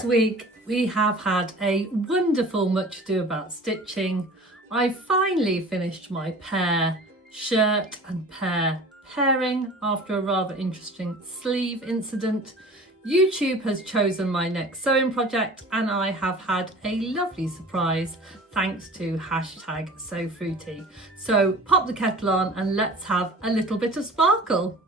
This week we have had a wonderful much ado about stitching. I finally finished my Pear shirt and Pear pairing after a rather interesting sleeve incident. YouTube has chosen my next sewing project and I have had a lovely surprise thanks to #SewFruity. So pop the kettle on and let's have a little bit of sparkle.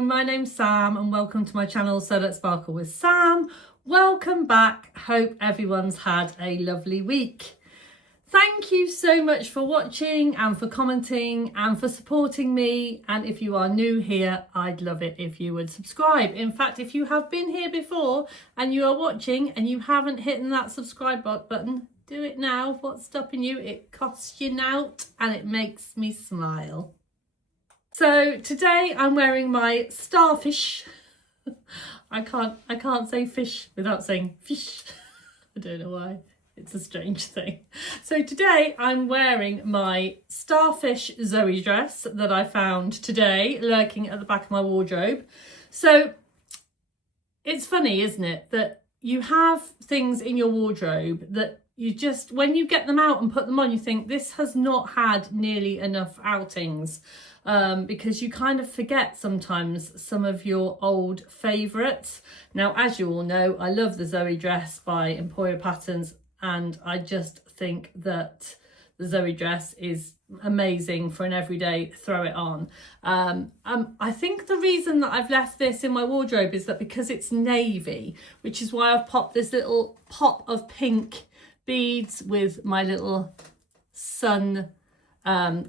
My name's Sam and welcome to my channel Sew Let's Sparkle with Sam. Welcome back. Hope everyone's had a lovely week. Thank you so much for watching and for commenting and for supporting me, and if you are new here I'd love it if you would subscribe. In fact, if you have been here before and you are watching and you haven't hit that subscribe button, do it now. What's stopping you? It costs you naught and it makes me smile. So today I'm wearing my starfish. I can't say fish without saying fish. I don't know why. It's a strange thing. So today I'm wearing my starfish Zoe dress that I found today lurking at the back of my wardrobe. So it's funny, isn't it, that you have things in your wardrobe that you just, when you get them out and put them on, you think this has not had nearly enough outings. Because you kind of forget sometimes some of your old favourites. Now, as you all know, I love the Zoe dress by Emporia Patterns, and I just think that the Zoe dress is amazing for an everyday throw it on. I think the reason that I've left this in my wardrobe is that because it's navy, which is why I've popped this little pop of pink beads with my little sun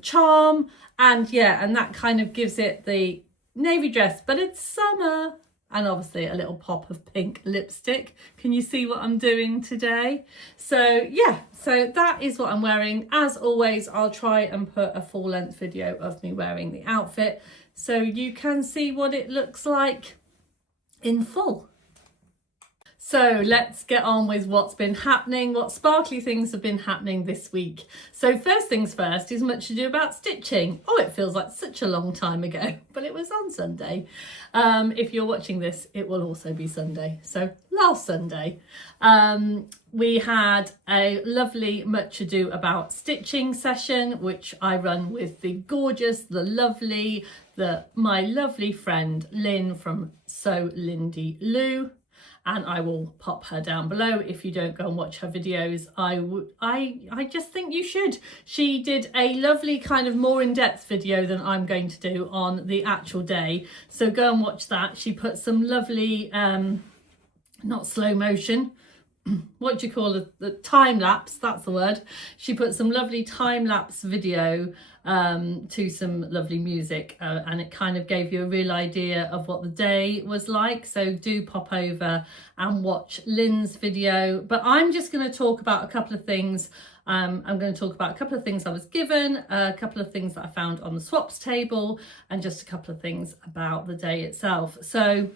charm, and yeah, and that kind of gives it the navy dress, but it's summer, and obviously a little pop of pink lipstick. Can you see what I'm doing today? So yeah, so that is what I'm wearing. As always, I'll try and put a full length video of me wearing the outfit so you can see what it looks like in full. So let's get on with what's been happening, what sparkly things have been happening this week. So first things first is much ado about stitching. Oh, it feels like such a long time ago, but it was on Sunday. If you're watching this, it will also be Sunday. So last Sunday, we had a lovely much ado about stitching session, which I run with the gorgeous, the lovely, my lovely friend Lynn from Sew Lindy Lou. And I will pop her down below if you don't go and watch her videos. I just think you should. She did a lovely kind of more in-depth video than I'm going to do on the actual day. So go and watch that. She put some lovely, not slow motion, what do you call it? The time lapse, that's the word. She put some lovely time lapse video to some lovely music, and it kind of gave you a real idea of what the day was like. So do pop over and watch Lynn's video. But I'm just going to talk about a couple of things. I'm going to talk about a couple of things I was given, a couple of things that I found on the swaps table, and just a couple of things about the day itself. So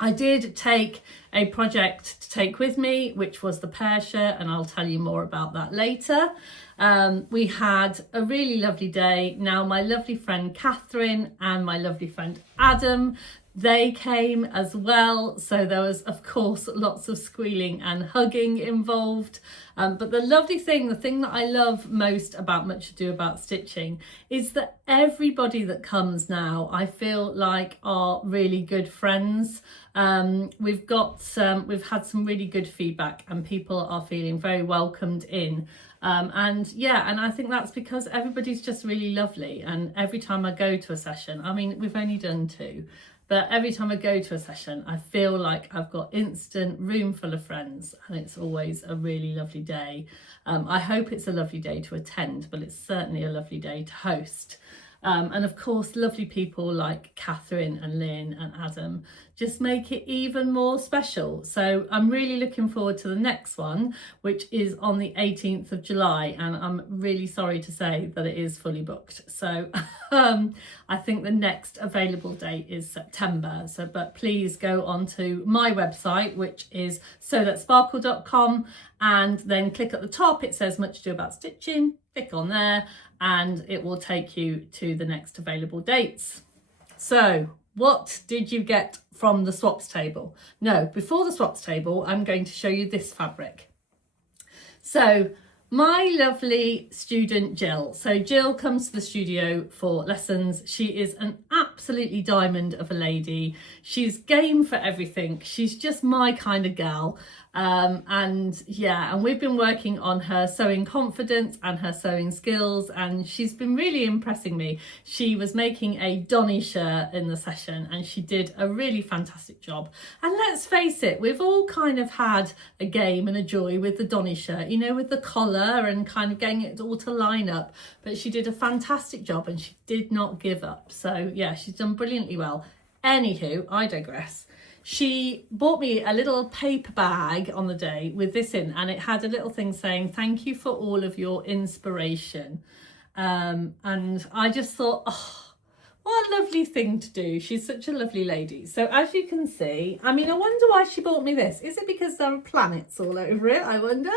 I did take a project to take with me, which was the Pear shirt, and I'll tell you more about that later. We had a really lovely day. Now, my lovely friend Catherine and my lovely friend Adam, they came as well. So there was, of course, lots of squealing and hugging involved. But the lovely thing, the thing that I love most about Much Ado About Stitching is that everybody that comes now, I feel like are really good friends. We've had some really good feedback and people are feeling very welcomed in. And yeah, and I think that's because everybody's just really lovely. And every time I go to a session, I mean, we've only done 2. But every time I go to a session, I feel like I've got instant room full of friends, and it's always a really lovely day. I hope it's a lovely day to attend, but it's certainly a lovely day to host. And of course, lovely people like Catherine and Lynn and Adam just make it even more special. So I'm really looking forward to the next one, which is on the 18th of July, and I'm really sorry to say that it is fully booked. So I think the next available date is September. So, but please go onto my website, which is sewthatsparkle.com, and then click at the top. It says Much Ado About Stitching. Click on there and it will take you to the next available dates. So what did you get from the swaps table? No, before the swaps table, I'm going to show you this fabric. So my lovely student Jill. So Jill comes to the studio for lessons. She is an absolutely diamond of a lady. She's game for everything. She's just my kind of gal. And we've been working on her sewing confidence and her sewing skills, and she's been really impressing me. She was making a Donny shirt in the session and she did a really fantastic job. And let's face it, we've all kind of had a game and a joy with the Donny shirt, you know, with the collar and kind of getting it all to line up. But she did a fantastic job and she did not give up. So yeah, she's done brilliantly well. Anywho, I digress. She bought me a little paper bag on the day with this in, and it had a little thing saying, "Thank you for all of your inspiration." And I just thought, oh, what a lovely thing to do. She's such a lovely lady. So as you can see, I mean, I wonder why she bought me this. Is it because there are planets all over it? I wonder.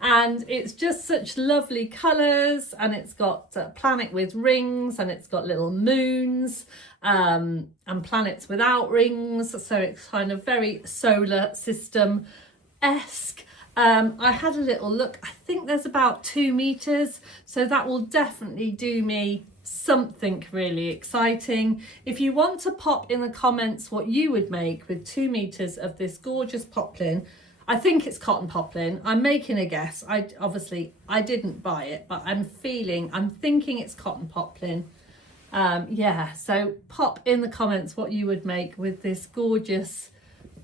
And it's just such lovely colours, and it's got a planet with rings, and it's got little moons and planets without rings. So it's kind of very solar system-esque. I had a little look. I think there's about 2 meters. So that will definitely do me something really exciting. If you want to pop in the comments what you would make with 2 meters of this gorgeous poplin, I think it's cotton poplin. I'm making a guess. I didn't buy it, but I'm thinking it's cotton poplin. So pop in the comments what you would make with this gorgeous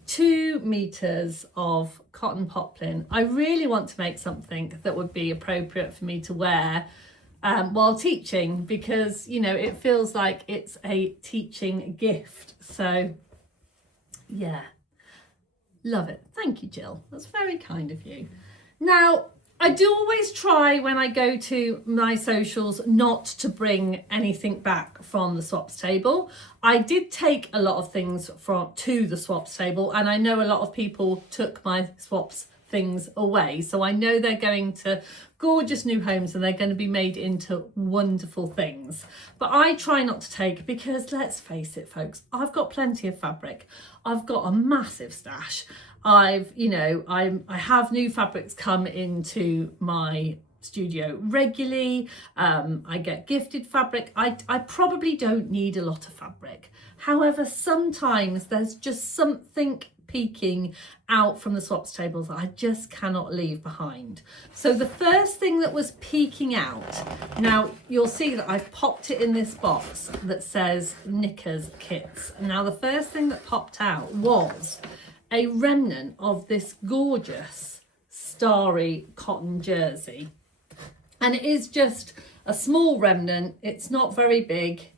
2 meters of cotton poplin. I really want to make something that would be appropriate for me to wear while teaching, because, you know, it feels like it's a teaching gift. So yeah. Love it. Thank you, Jill. That's very kind of you. Now, I do always try when I go to my socials not to bring anything back from the swaps table. I did take a lot of things to the swaps table, and I know a lot of people took my swaps things away. So I know they're going to gorgeous new homes and they're going to be made into wonderful things. But I try not to take, because let's face it, folks, I've got plenty of fabric. I've got a massive stash. I have new fabrics come into my studio regularly. I get gifted fabric. I probably don't need a lot of fabric. However, sometimes there's just something peeking out from the swaps tables that I just cannot leave behind. So the first thing that was peeking out, now you'll see that I've popped it in this box that says knickers kits. Now the first thing that popped out was a remnant of this gorgeous starry cotton jersey, and it is just a small remnant. It's not very big,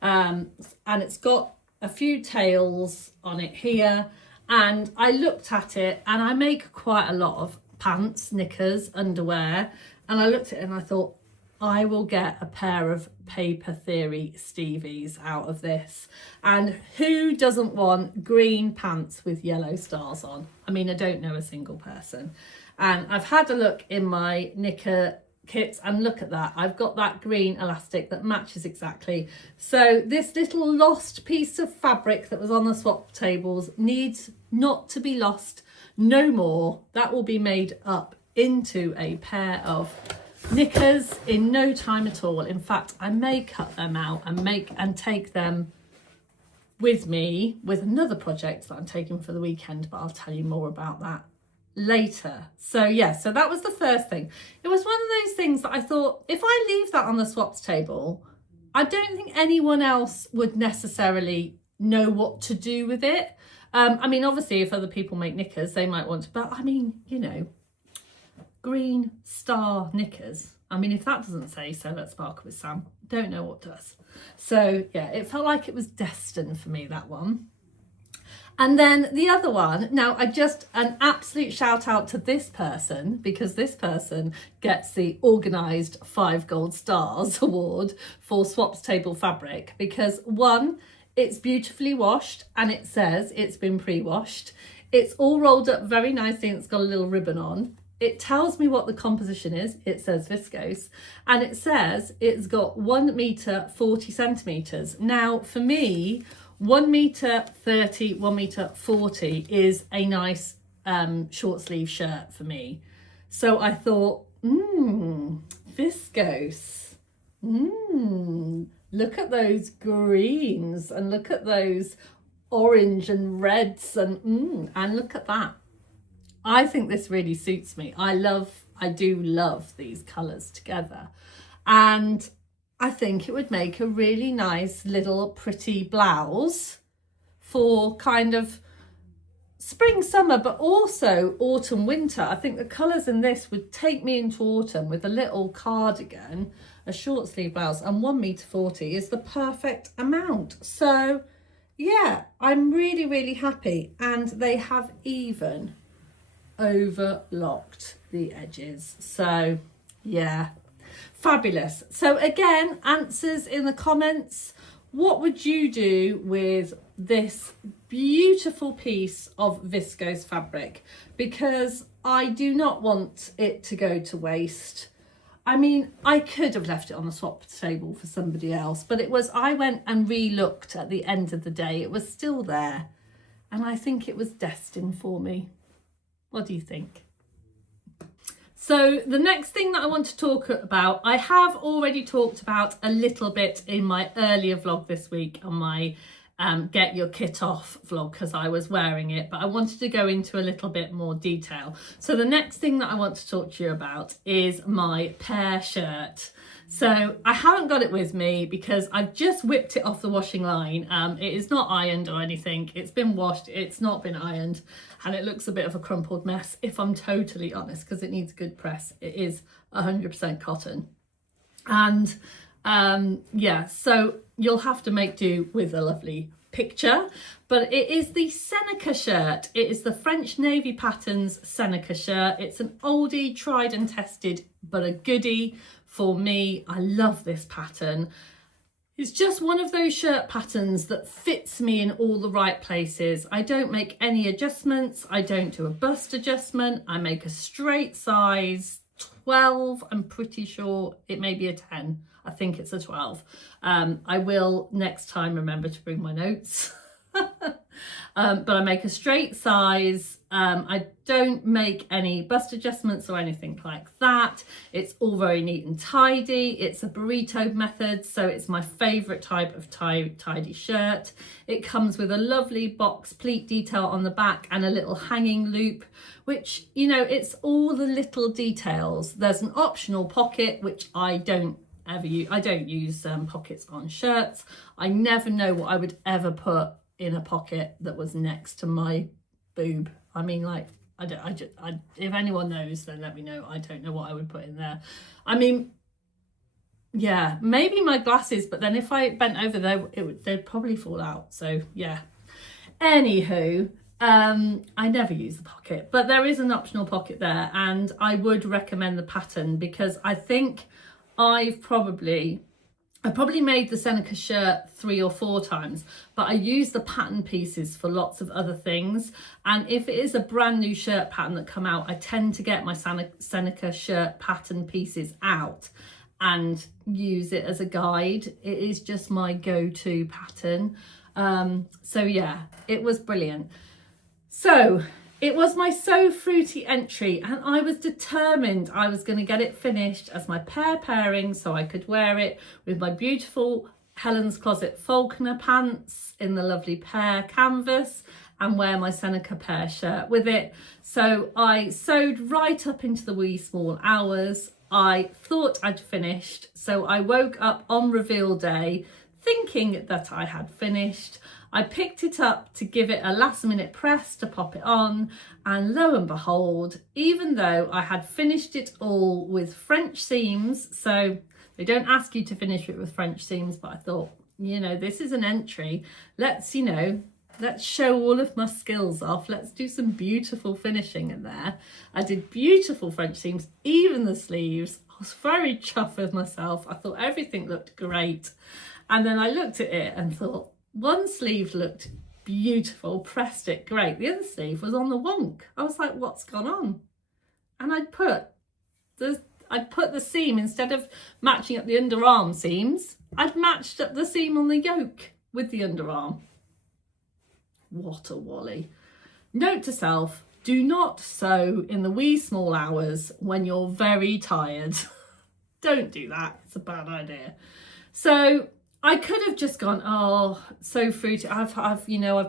and it's got a few tails on it here. And I looked at it, and I make quite a lot of pants, knickers, underwear. And I looked at it and I thought, I will get a pair of Paper Theory Stevies out of this. And who doesn't want green pants with yellow stars on? I mean, I don't know a single person. And I've had a look in my knicker kits, and look at that, I've got that green elastic that matches exactly. So this little lost piece of fabric that was on the swap tables needs not to be lost no more. That will be made up into a pair of knickers in no time at all. In fact, I may cut them out and take them with me with another project that I'm taking for the weekend, but I'll tell you more about that later. So yeah, so that was the first thing. It was one of those things that I thought, if I leave that on the swaps table, I don't think anyone else would necessarily know what to do with it. I mean, obviously if other people make knickers, they might want to, but I mean, you know, green star knickers. I mean, if that doesn't say So Let's Sparkle with Sam, don't know what does. So yeah, it felt like it was destined for me, that one. And then the other one, now an absolute shout out to this person, because this person gets the organised 5 gold stars award for Swaps Table fabric, because one, it's beautifully washed and it says it's been pre-washed. It's all rolled up very nicely and it's got a little ribbon on. It tells me what the composition is. It says viscose, and it says it's got 1 metre 40 centimetres. Now for me, 1 metre 30, 1 metre 40 is a nice short sleeve shirt for me. So I thought, viscose. Look at those greens and look at those orange and reds and look at that. I think this really suits me. I do love these colours together. And I think it would make a really nice little pretty blouse for kind of spring, summer, but also autumn, winter. I think the colours in this would take me into autumn with a little cardigan, a short sleeve blouse, and 1 metre 40 is the perfect amount. So yeah, I'm really, really happy. And they have even overlocked the edges. So yeah, fabulous. So again, answers in the comments. What would you do with this beautiful piece of viscose fabric? Because I do not want it to go to waste. I mean, I could have left it on the swap table for somebody else, but I went and re-looked at the end of the day. It was still there, and I think it was destined for me. What do you think? So the next thing that I want to talk about, I have already talked about a little bit in my earlier vlog this week on my get your kit off vlog, because I was wearing it, but I wanted to go into a little bit more detail. So the next thing that I want to talk to you about is my Pear shirt. So I haven't got it with me because I've just whipped it off the washing line. It is not ironed or anything. It's been washed, it's not been ironed, and it looks a bit of a crumpled mess, if I'm totally honest, because it needs a good press. It is 100% cotton. And yeah, so you'll have to make do with a lovely picture, but it is the Seneca shirt. It is the French Navy Patterns Seneca shirt. It's an oldie, tried and tested, but a goodie for me. I love this pattern. It's just one of those shirt patterns that fits me in all the right places. I don't make any adjustments. I don't do a bust adjustment. I make a straight size 12. I'm pretty sure it may be a 10. I think it's a 12. I will next time remember to bring my notes. But I make a straight size. I don't make any bust adjustments or anything like that. It's all very neat and tidy. It's a burrito method, so it's my favourite type of tidy shirt. It comes with a lovely box pleat detail on the back and a little hanging loop, which, you know, it's all the little details. There's an optional pocket, which I don't ever use. I don't use pockets on shirts. I never know what I would ever put in a pocket that was next to my boob. I mean, like, if anyone knows, then let me know. I don't know what I would put in there. I mean, yeah, maybe my glasses, but then if I bent over there, they'd probably fall out. So yeah. Anywho, I never use the pocket, but there is an optional pocket there, and I would recommend the pattern because I think I probably made the Seneca shirt 3 or 4 times, but I use the pattern pieces for lots of other things. And if it is a brand new shirt pattern that come out, I tend to get my Seneca shirt pattern pieces out and use it as a guide. It is just my go-to pattern. So yeah, it was brilliant. So it was my So Fruity entry, and I was determined I was going to get it finished as my Pear pairing so I could wear it with my beautiful Helen's Closet Falconer pants in the lovely Pear canvas and wear my Seneca Pear shirt with it. So I sewed right up into the wee small hours. I thought I'd finished, so I woke up on reveal day thinking that I had finished. I picked it up to give it a last minute press to pop it on, and lo and behold, even though I had finished it all with French seams, so they don't ask you to finish it with French seams, but I thought, you know, this is an entry. Let's, you know, Let's show all of my skills off. Let's do some beautiful finishing in there. I did beautiful French seams, even the sleeves. I was very chuffed with myself. I thought everything looked great. And then I looked at it and thought, one sleeve looked beautiful, pressed it great. The other sleeve was on the wonk. I was like, what's gone on? And I'd put the seam, instead of matching up the underarm seams, I'd matched up the seam on the yoke with the underarm. What a wally. Note to self, do not sew in the wee small hours when you're very tired. Don't do that. It's a bad idea. So I could have just gone, oh, So Fruity. I've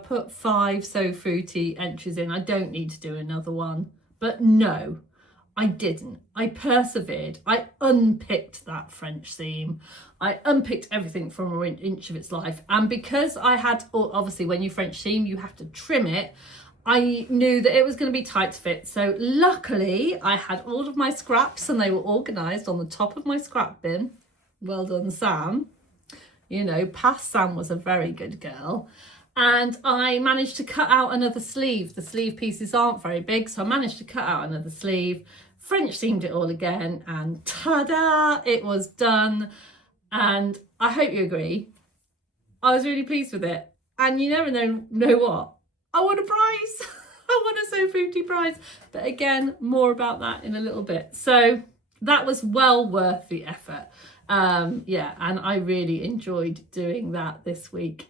put 5 So Fruity entries in. I don't need to do another one. But no, I didn't. I persevered. I unpicked that French seam. I unpicked everything from an inch of its life. And because I had, obviously when you French seam, you have to trim it. I knew that it was going to be tight to fit. So luckily I had all of my scraps and they were organised on the top of my scrap bin. Well done, Sam. You know, past Sam was a very good girl. And I managed to cut out another sleeve. The sleeve pieces aren't very big, so I managed to cut out another sleeve, French seamed it all again, and ta-da, it was done. And I hope you agree, I was really pleased with it. And you never know what? I won a prize. I won a So Fruity prize. But again, more about that in a little bit. So that was well worth the effort. Yeah, and I really enjoyed doing that this week.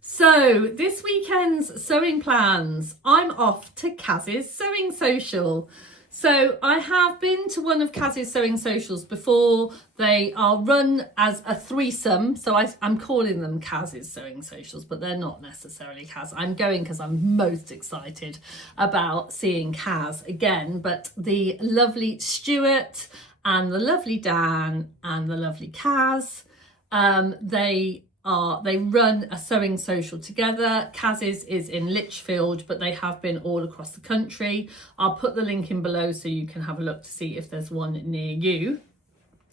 So this weekend's sewing plans, I'm off to Kaz's Sewing Social. So I have been to one of Kaz's Sewing Socials before. They are run as a threesome. So I'm calling them Kaz's Sewing Socials, but they're not necessarily Kaz. I'm going because I'm most excited about seeing Kaz again. But the lovely Stuart and the lovely Dan and the lovely Kaz, they run a sewing social together. Kaz's is in Lichfield, but they have been all across the country. I'll put the link in below so you can have a look to see if there's one near you.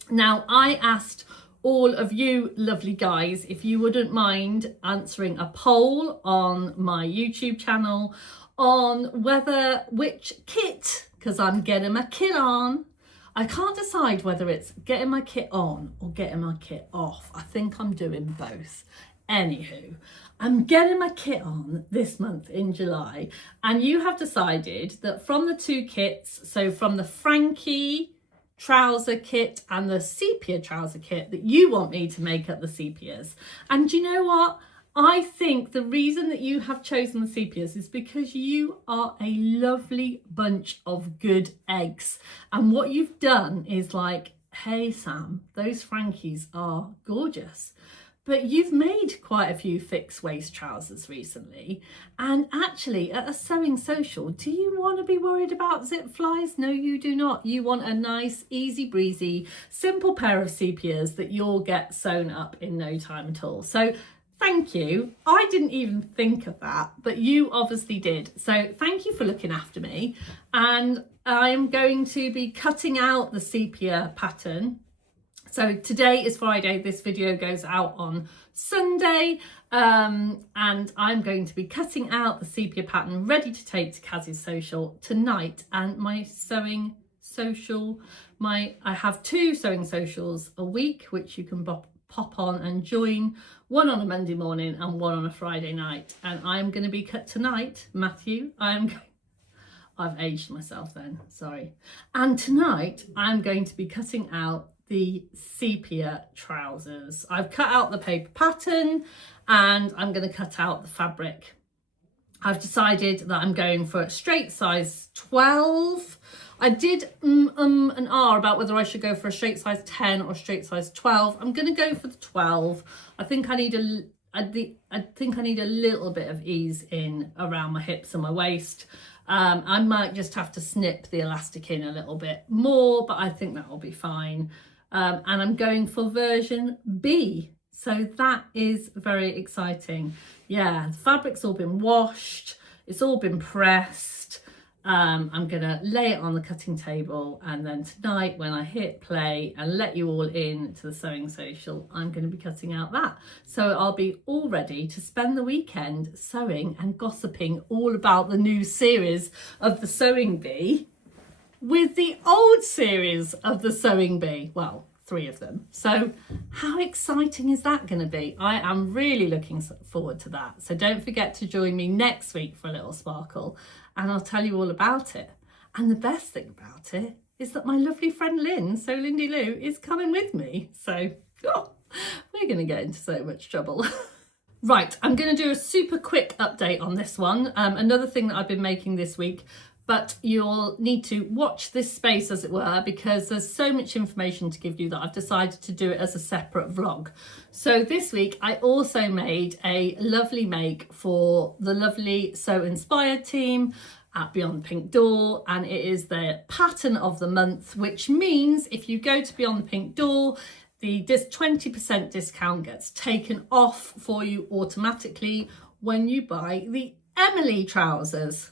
Now, I asked all of you lovely guys if you wouldn't mind answering a poll on my YouTube channel on which kit, because I'm getting my kit on. I can't decide whether it's getting my kit on or getting my kit off. I think I'm doing both. Anywho, I'm getting my kit on this month in July, and you have decided that from the 2 kits, so from the Frankie trouser kit and the sepia trouser kit, that you want me to make up the sepias. And do you know what? I think the reason that you have chosen the sepias is because you are a lovely bunch of good eggs. And what you've done is like, hey Sam, those Frankies are gorgeous. But you've made quite a few fixed waist trousers recently. And actually at a sewing social, do you want to be worried about zip flies? No, you do not. You want a nice, easy breezy, simple pair of sepias that you'll get sewn up in no time at all. So thank you. I didn't even think of that, but you obviously did. So thank you for looking after me. And I'm going to be cutting out the sepia pattern. So today is Friday. This video goes out on Sunday. And I'm going to be cutting out the sepia pattern ready to take to Kaz's social tonight. And my sewing social, I have 2 sewing socials a week, which you can pop on and join, one on a Monday morning and one on a Friday night. And I'm going to be cut tonight, Matthew. I've aged myself then, sorry. And tonight I'm going to be cutting out the sepia trousers. I've cut out the paper pattern and I'm going to cut out the fabric. I've decided that I'm going for a straight size 12. I did and R about whether I should go for a straight size 10 or straight size 12. I'm going to go for the 12. I think I need a little bit of ease in around my hips and my waist. I might just have to snip the elastic in a little bit more, but I think that will be fine. And I'm going for version B. So that is very exciting. Yeah, the fabric's all been washed. It's all been pressed. I'm gonna lay it on the cutting table, and then tonight when I hit play and let you all in to the sewing social, I'm going to be cutting out that. So I'll be all ready to spend the weekend sewing and gossiping all about the new series of the Sewing Bee with the old series of the Sewing Bee. Well, 3 of them. So how exciting is that going to be? I am really looking forward to that. So don't forget to join me next week for a little sparkle, and I'll tell you all about it. And the best thing about it is that my lovely friend Lynn, so Lindy Lou, is coming with me. So we're going to get into so much trouble. Right, I'm going to do a super quick update on this one. Another thing that I've been making this week, but you'll need to watch this space, as it were, because there's so much information to give you that I've decided to do it as a separate vlog. So this week I also made a lovely make for the lovely Sew Inspired team at Beyond the Pink Door, and it is the pattern of the month, which means if you go to Beyond the Pink Door, the 20% discount gets taken off for you automatically when you buy the Emily trousers.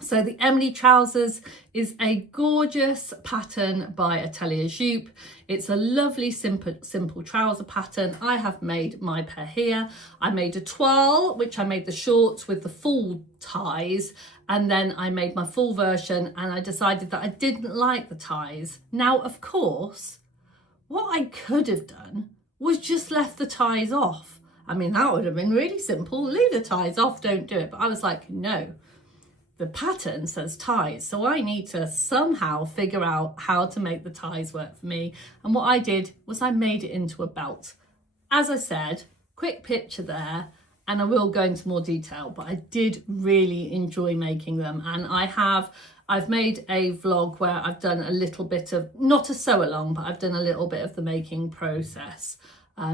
So the Emily trousers is a gorgeous pattern by Atelier Jupe. It's a lovely simple trouser pattern. I have made my pair here. I made a toile, which I made the shorts with the full ties, and then I made my full version, and I decided that I didn't like the ties. Now, of course, what I could have done was just left the ties off. I mean, that would have been really simple. Leave the ties off, don't do it. But I was like, no. The pattern says ties, so I need to somehow figure out how to make the ties work for me. And what I did was I made it into a belt. As I said, quick picture there, and I will go into more detail, but I did really enjoy making them. And I've made a vlog where I've done a little bit of, not a sew along, but I've done a little bit of the making process.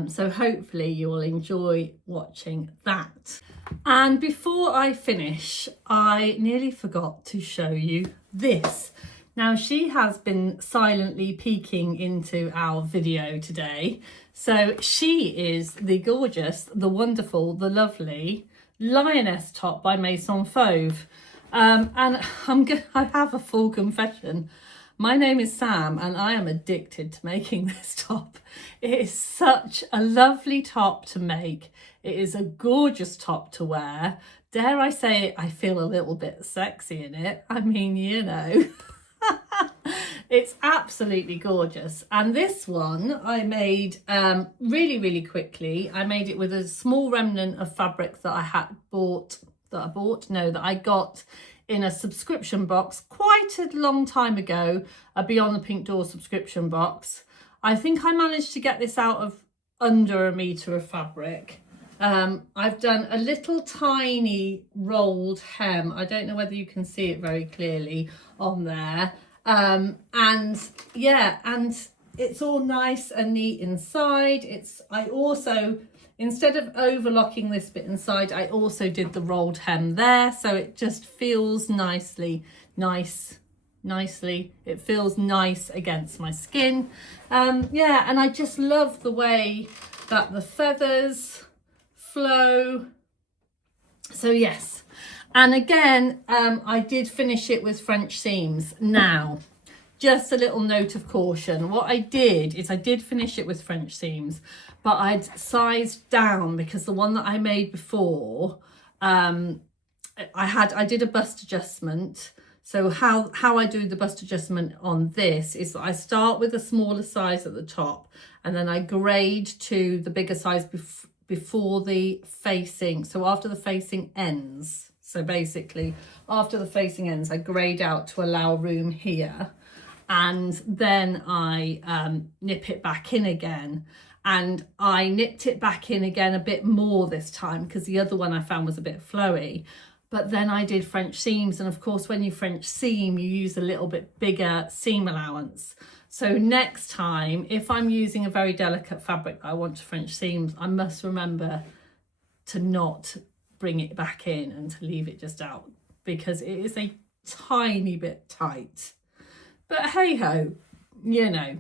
So hopefully you will enjoy watching that. And before I finish, I nearly forgot to show you this. Now, she has been silently peeking into our video today. So she is the gorgeous, the wonderful, the lovely Lioness top by Maison Fauve. And I have a full confession. My name is Sam, and I am addicted to making this top. It is such a lovely top to make. It is a gorgeous top to wear. Dare I say it, I feel a little bit sexy in it. I mean, you know. It's absolutely gorgeous. And this one I made really, really quickly. I made it with a small remnant of fabric that I got in a subscription box quite a long time ago, a Beyond the Pink Door subscription box. I think I managed to get this out of under 1 meter of fabric. I've done a little tiny rolled hem. I don't know whether you can see it very clearly on there. And yeah, and it's all nice and neat inside. I also, instead of overlocking this bit inside, I also did the rolled hem there, so it just feels nicely. It feels nice against my skin. Yeah, and I just love the way that the feathers flow. So yes, and again, I did finish it with French seams. Now, just a little note of caution. What I did is I did finish it with French seams, but I'd sized down because the one that I made before, I did a bust adjustment. So how I do the bust adjustment on this is that I start with a smaller size at the top, and then I grade to the bigger size before the facing. So after the facing ends. So basically, after the facing ends, I grade out to allow room here. And then I nip it back in again. And I nipped it back in again a bit more this time because the other one I found was a bit flowy. But then I did French seams, and of course when you French seam you use a little bit bigger seam allowance. So next time, if I'm using a very delicate fabric that I want to French seams, I must remember to not bring it back in and to leave it just out, because it is a tiny bit tight. But hey ho, you know,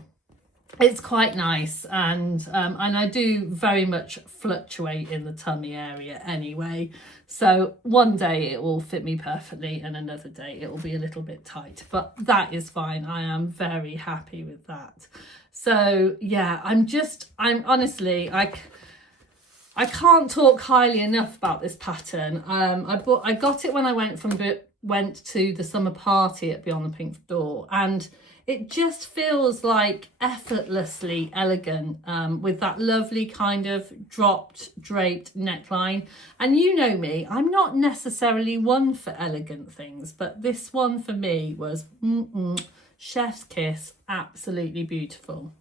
it's quite nice, and I do very much fluctuate in the tummy area anyway, so one day it will fit me perfectly and another day it will be a little bit tight, but that is fine. I am very happy with that. So yeah, I'm honestly, I can't talk highly enough about this pattern. I got it when I went to the summer party at Beyond the Pink Door, and it just feels like effortlessly elegant, with that lovely kind of draped neckline. And you know me, I'm not necessarily one for elegant things, but this one for me was chef's kiss, absolutely beautiful.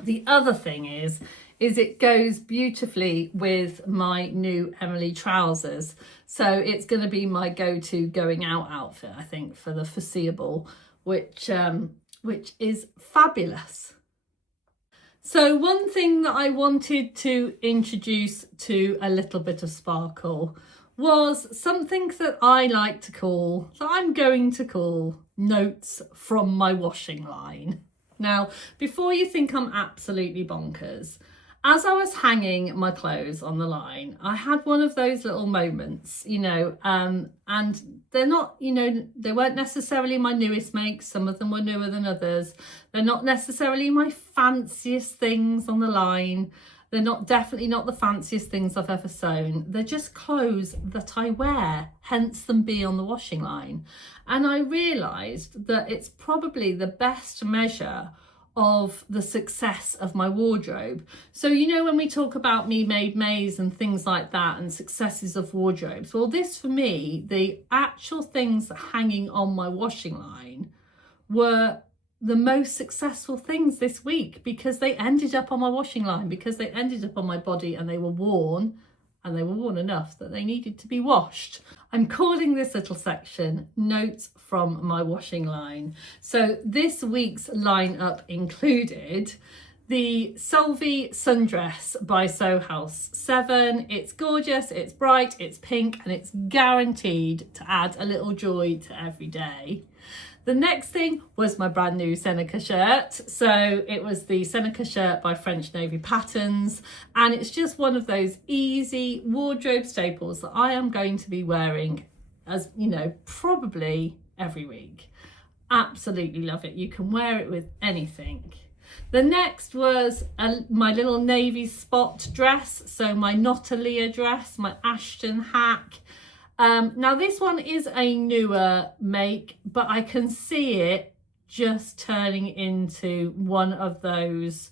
The other thing is it goes beautifully with my new Emily trousers. So it's going to be my go-to going out outfit, I think, for the foreseeable, which is fabulous. So one thing that I wanted to introduce to a little bit of sparkle was something that I'm going to call notes from my washing line. Now, before you think I'm absolutely bonkers, as I was hanging my clothes on the line, I had one of those little moments, and they're not, they weren't necessarily my newest makes. Some of them were newer than others. They're not necessarily my fanciest things on the line. They're definitely not the fanciest things I've ever sewn. They're just clothes that I wear, hence them be on the washing line. And I realised that it's probably the best measure of the success of my wardrobe. So, when we talk about Me Made Mays and things like that and successes of wardrobes, well, this for me, the actual things hanging on my washing line were the most successful things this week, because they ended up on my washing line, because they ended up on my body, and they were worn, and they were worn enough that they needed to be washed. I'm calling this little section Notes from My Washing Line. So this week's lineup included the Solvi sundress by Sewcial 7. It's gorgeous, it's bright, it's pink, and it's guaranteed to add a little joy to every day. The next thing was my brand new Seneca shirt. So it was the Seneca shirt by French Navy Patterns. And it's just one of those easy wardrobe staples that I am going to be wearing, as probably every week. Absolutely love it. You can wear it with anything. The next was my little navy spot dress. So my Notalia dress, my Ashton hack. Now this one is a newer make, but I can see it just turning into one of those,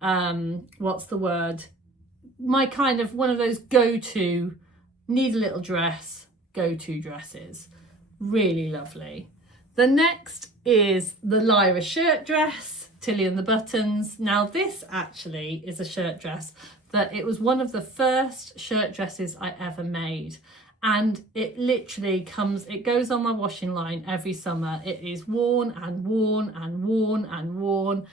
what's the word? One of those go-to, need a little dress, go-to dresses. Really lovely. The next is the Lyra shirt dress, Tilly and the Buttons. Now this actually is a shirt dress that it was one of the first shirt dresses I ever made. And it literally goes on my washing line every summer. It is worn and worn and worn and worn.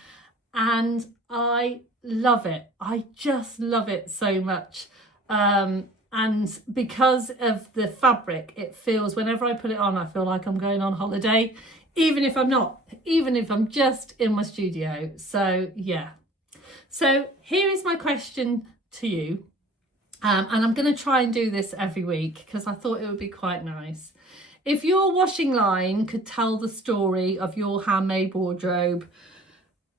And I love it. I just love it so much. And because of the fabric, it feels, whenever I put it on, I feel like I'm going on holiday, even if I'm not, even if I'm just in my studio. So yeah. So here is my question to you. And I'm going to try and do this every week because I thought it would be quite nice. If your washing line could tell the story of your handmade wardrobe,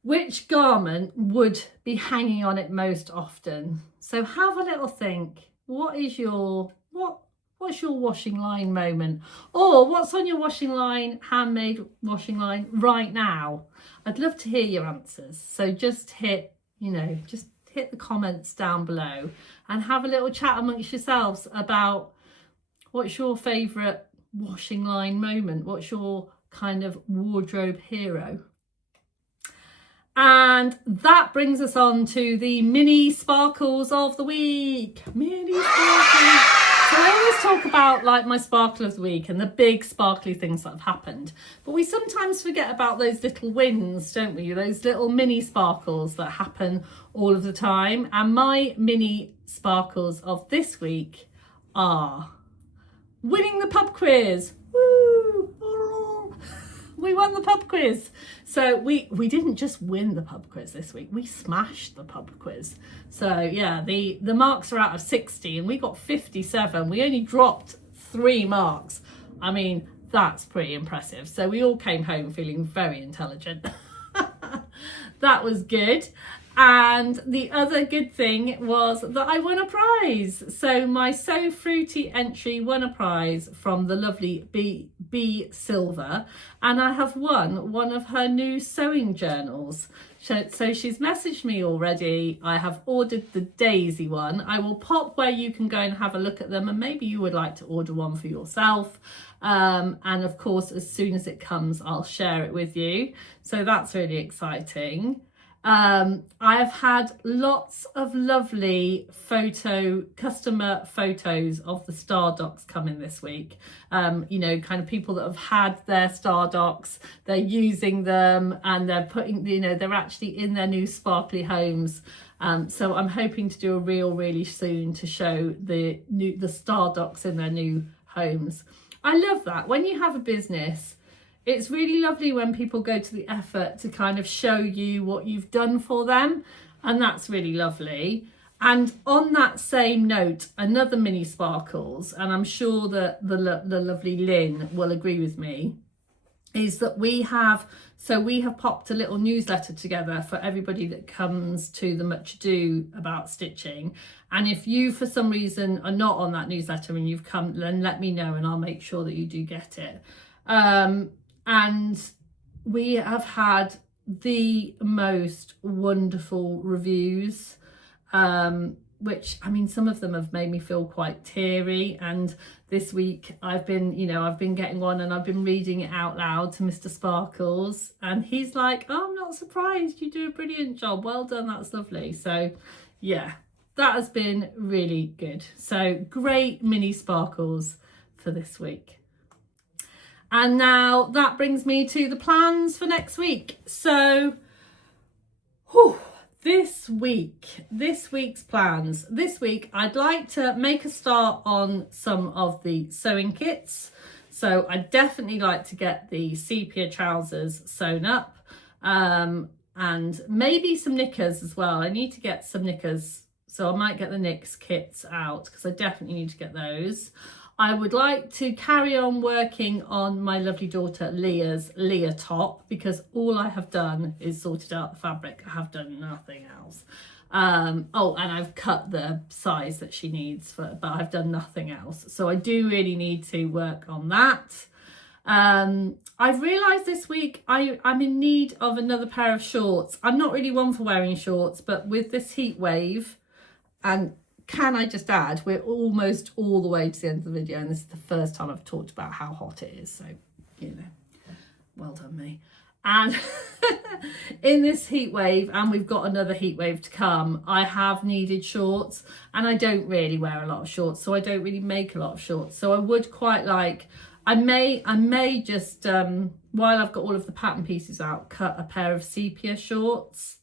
which garment would be hanging on it most often? So have a little think. What's your washing line moment? Or what's on your washing line, handmade washing line right now? I'd love to hear your answers. So just hit the comments down below and have a little chat amongst yourselves about what's your favourite washing line moment, what's your kind of wardrobe hero. And that brings us on to the mini sparkles of the week. Mini sparkles. So I always talk about like my sparkle of the week and the big sparkly things that have happened, but we sometimes forget about those little wins, don't we? Those little mini sparkles that happen all of the time. And my mini sparkles of this week are winning the pub quiz. Woo! We won the pub quiz. So we didn't just win the pub quiz this week, we smashed the pub quiz. So yeah, the marks are out of 60 and we got 57. We only dropped 3 marks. I mean, that's pretty impressive. So we all came home feeling very intelligent. That was good. And the other good thing was that I won a prize. So my So Fruity entry won a prize from the lovely B Silver, and I have won one of her new sewing journals. So she's messaged me already. I have ordered the Daisy one. I will pop where you can go and have a look at them, and maybe you would like to order one for yourself. And of course, as soon as it comes, I'll share it with you. So that's really exciting. I have had lots of lovely customer photos of the star docs coming this week. You know, kind of people that have had their star docs, they're using them, and they're putting, you know, they're actually in their new sparkly homes. So I'm hoping to do a reel really soon to show the star docs in their new homes. I love that. When you have a business, it's really lovely when people go to the effort to kind of show you what you've done for them, and that's really lovely. And on that same note, another mini sparkles, and I'm sure that the lovely Lynn will agree with me, is that we have popped a little newsletter together for everybody that comes to the Much Ado about stitching. And if you for some reason are not on that newsletter and you've come, then let me know and I'll make sure that you do get it. And we have had the most wonderful reviews, which, I mean, some of them have made me feel quite teary. And this week I've been getting one and I've been reading it out loud to Mr. Sparkles, and he's like, oh, I'm not surprised, you do a brilliant job, well done, that's lovely. So yeah, that has been really good. So great mini sparkles for this week. And now that brings me to the plans for next week. So, this week's plans. This week, I'd like to make a start on some of the sewing kits. So I'd definitely like to get the sepia trousers sewn up, and maybe some knickers as well. I need to get some knickers. So I might get the knits kits out because I definitely need to get those. I would like to carry on working on my lovely daughter Leah's Leah top, because all I have done is sorted out the fabric. I have done nothing else. Oh, and I've cut the size that she needs but I've done nothing else. So I do really need to work on that. I've realised this week I'm in need of another pair of shorts. I'm not really one for wearing shorts, but with this heat wave, and can I just add, we're almost all the way to the end of the video, and this is the first time I've talked about how hot it is, so, you know, well done me. And in this heat wave, and we've got another heat wave to come, I have needed shorts, and I don't really wear a lot of shorts, so I don't really make a lot of shorts. So I would quite like, I may just, while I've got all of the pattern pieces out, cut a pair of sepia shorts.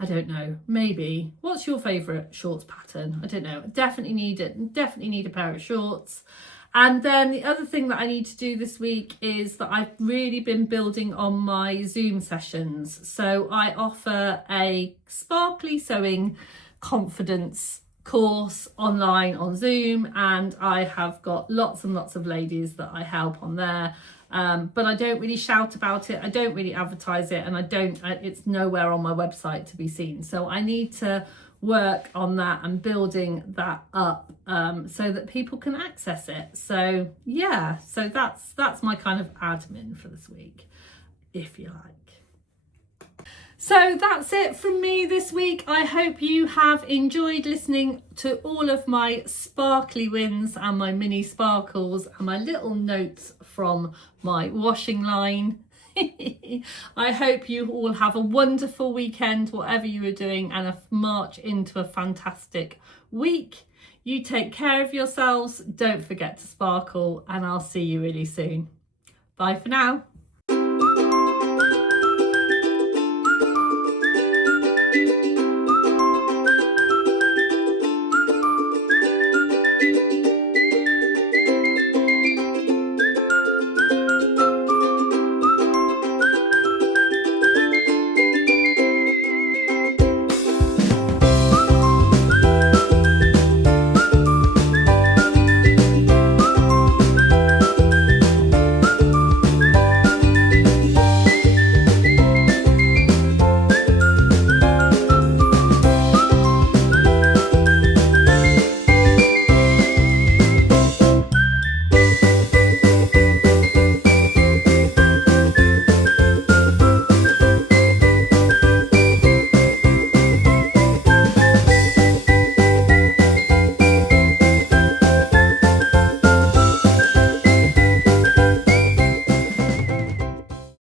I don't know, maybe. What's your favourite shorts pattern? I don't know. Definitely need it. Definitely need a pair of shorts. And then the other thing that I need to do this week is that I've really been building on my Zoom sessions. So I offer a sparkly sewing confidence course online on Zoom, and I have got lots and lots of ladies that I help on there. But I don't really shout about it. I don't really advertise it, and it's nowhere on my website to be seen. So I need to work on that and building that up, so that people can access it. So yeah, so that's my kind of admin for this week, if you like. So that's it from me this week. I hope you have enjoyed listening to all of my sparkly wins and my mini sparkles and my little notes from my washing line. I hope you all have a wonderful weekend, whatever you are doing, and a march into a fantastic week. You take care of yourselves. Don't forget to sparkle, and I'll see you really soon. Bye for now.